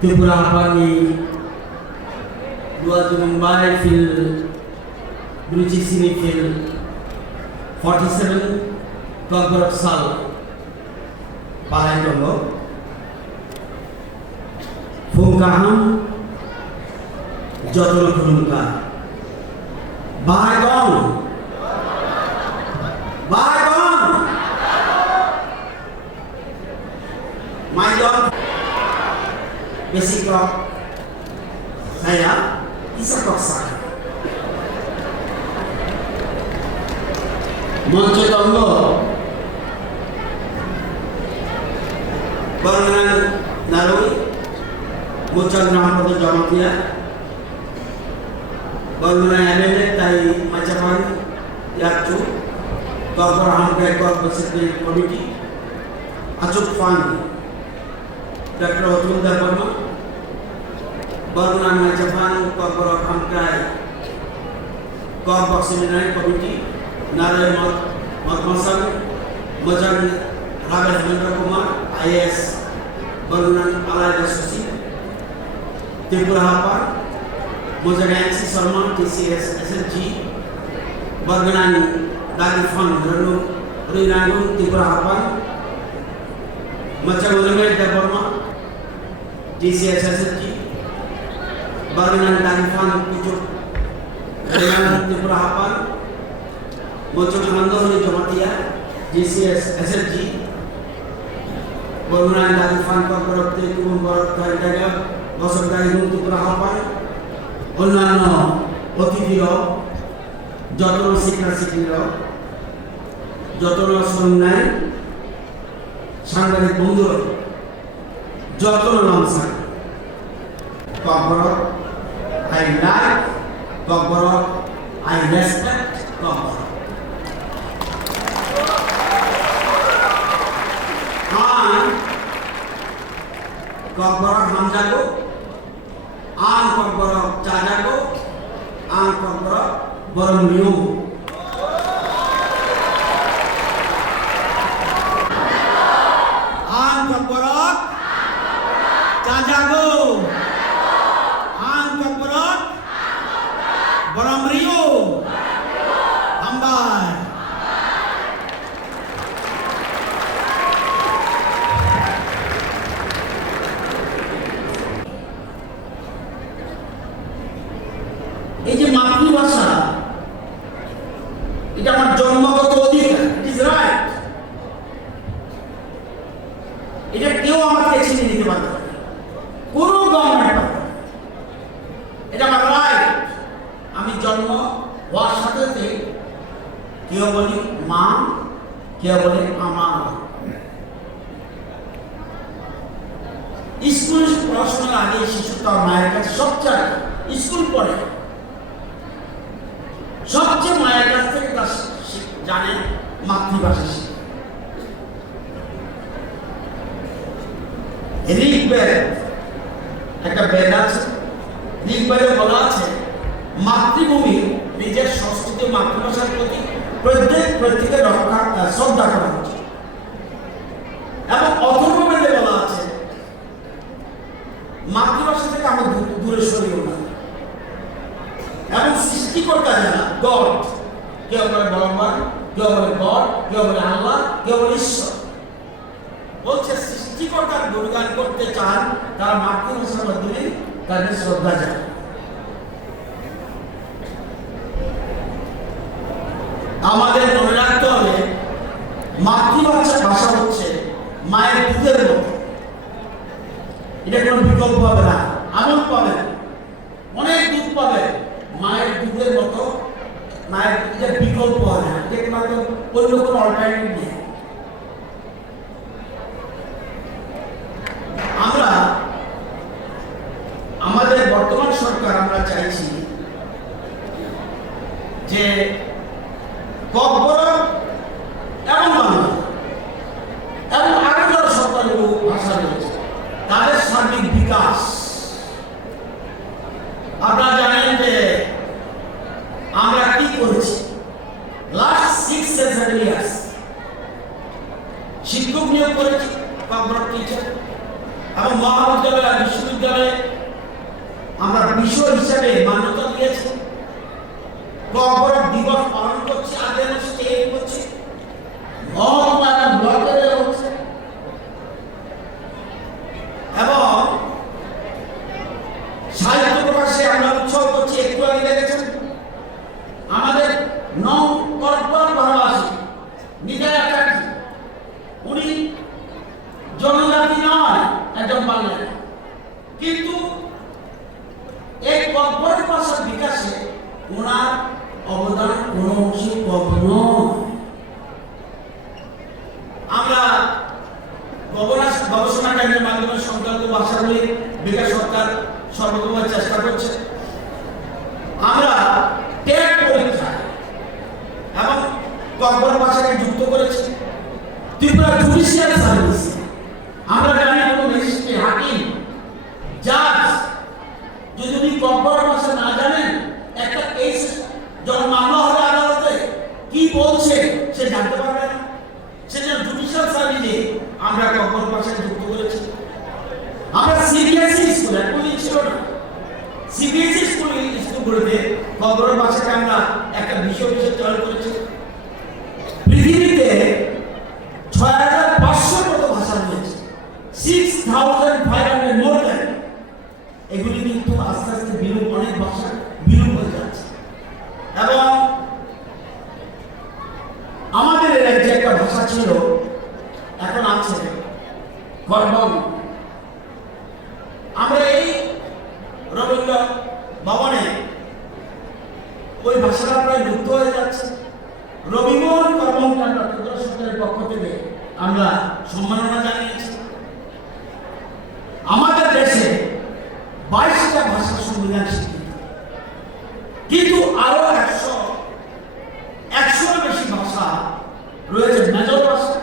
beberapa di 2 Mumbai fil British City fil 47 Kagbar Sal Palai Tombo Fungkaham Jodoh Kurungka Bagong Mayong Basic saya isa paksa Monco Tombo Bangunan Narui Mucang Rampodo Jamatia Bangunan MLA Tai Macaman Yakcu Kagbar Hamkai Kagbar Secretary Committee Acuk Fund Dr. Otul Darbarma Bangunan Macaman Kagbar Hamkai Kagbar Seminary Committee Narai Matmasan Majan Raga Dhamendra Kumar IAS Bangunan Allied Associate Tripura Hapar Majan NC Salman TCS SLG Bangunan Dagi Fund Rinangun Tripura Hapar Macan Ulamir Darbarma TCS SLG Bangunan Dagi Fund Pucuk Rinangun Tripura Hapar Bocor Handor Jamatia GCS SLG Bangunan dari Fan Kagbar Kubun Barat Daga Gosok dari untuk Rahapan Onano Otidiro Jotono Sikra Sikiro Jotono Sunnai Sangari Bundur Jotono Lamsan Kagbar I like Kagbar I respect Kagbar Kagbar Hamjago, An Kagbar Chajago, An Kagbar Baramriu. An Kagbar Chajago, An Kagbar Baramriu. Hambai. এই যে মাতৃভাষা এটা আমার জন্মগত অধিকার it is right এটা কেউ আমাকে ছিনিয়ে নিতে পারবে না কোনো গভর্নমেন্ট পারবে না এটা আমার রাইট আমি জন্ম হওয়ার সাথে সাথে কেউ বলি মা কেউ বলে আমার স্কুল পড়াশোনার আগে শিশু তার মায়ের কাছে সবচেয়ে স্কুল পড়ে সবচেয়ে মায়ের কাছ থেকে তার জানে মাতৃভাষা শিখে ঋগ্বেদ একটা বেদ আছে ঋগ্বেদে বলা আছে মাতৃভূমি নিজের সংস্কৃতি মাতৃভাষার প্রতি প্রত্যেকের শ্রদ্ধা করা উচিত এবং অথর্ববেদে বলা আছে মাতৃভাষা থেকে আমরা দূরে সরিও না এবং সৃষ্টিকর্তা যারা গড কেউ বলে ভগবান কেউ বলে গড কেউ বলে আল্লাহ কেউ বলে ঈশ্বর বলছে সৃষ্টিকর্তার গুণগান করতে চান তারা মাতৃভাষার মাধ্যমে তাদের শ্রদ্ধা জানায় আমাদের মনে রাখতে হবে মাতৃভাষা ভাষা হচ্ছে মায়ের দুধের মতো এটা কোনো বিকল্প হবে না আমল পাবে না অনেক দুধ পাবে মায়ের দুধের মতো মায়ের দুধের বিকল্প হয় না একমাত্র অন্য কোনো অল্টারনেটিভ নেই আমরা আমাদের বর্তমান সরকার আমরা চাইছি যে ককবরক এবং বাংলা এবং আরো যারা সরকারগুলো ভাষা রয়েছে তাদের সার্বিক বিকাশ আপনারা জানেন যে আমরা কি করেছি লাস্ট 6 7 years কিন্তু এই কর্পোরেট ভাষার বিকাশে ওনার অবদান কোনো অংশে কম নয়। আমরা গবেষণা কেন্দ্রের মাধ্যমে সংখ্যালঘু ভাষাগুলির বিকাশ সরকার সর্বতভাবে চেষ্টা করছে। আমরা টেট পরীক্ষা এবং কর্পোরেট ভাষাকে যুক্ত করেছি। ত্রিপুরা জুডিশিয়াল সার্ভিস, আমরা জানি কোনো ম্যাজিস্ট্রেট, হাকিম, জাজ যদি উনি কর্পোরেট ভাষা না জানেন, একটা কেস যখন মামলা হবে আদালতে কি বলছে সে জানতে পারবে না। সেজন্য জুডিশিয়াল সার্ভিসে আমরা কর্পোরেট ভাষাকে যুক্ত করেছি। আমরা সিবিএসই স্কুল এখনই ছিল না, সিবিএসই স্কুলগুলিতে কর্পোরেট ভাষাকে আমরা একটা বিষয় হিসেবে চালু করেছি। পৃথিবীতে ৬৫০০ মতো ভাষা রয়েছে, ৬৫০০ মোর দ্যান। এগুলি কিন্তু আস্তে আস্তে বিলুপ, অনেক ভাষা বিলুপ হয়ে যাচ্ছে। এবং আমাদের রাজ্যে একটা ভাষা ছিল, এখন আছে গড়বং। আমরা এই রবীন্দ্র ভবনে ওই ভাষাটা প্রায় লুপ্ত হয়ে যাচ্ছে। রবিমোহন কর্মকে আমরা কেন্দ্র সরকারের পক্ষ থেকে আমরা সম্মাননা জানিয়েছি। আমাদের দেশে ২২টা ভাষা সংবিধান স্বীকৃত, কিন্তু আরো ১০০ বেশি ভাষা রয়েছে মেজর ভাষা।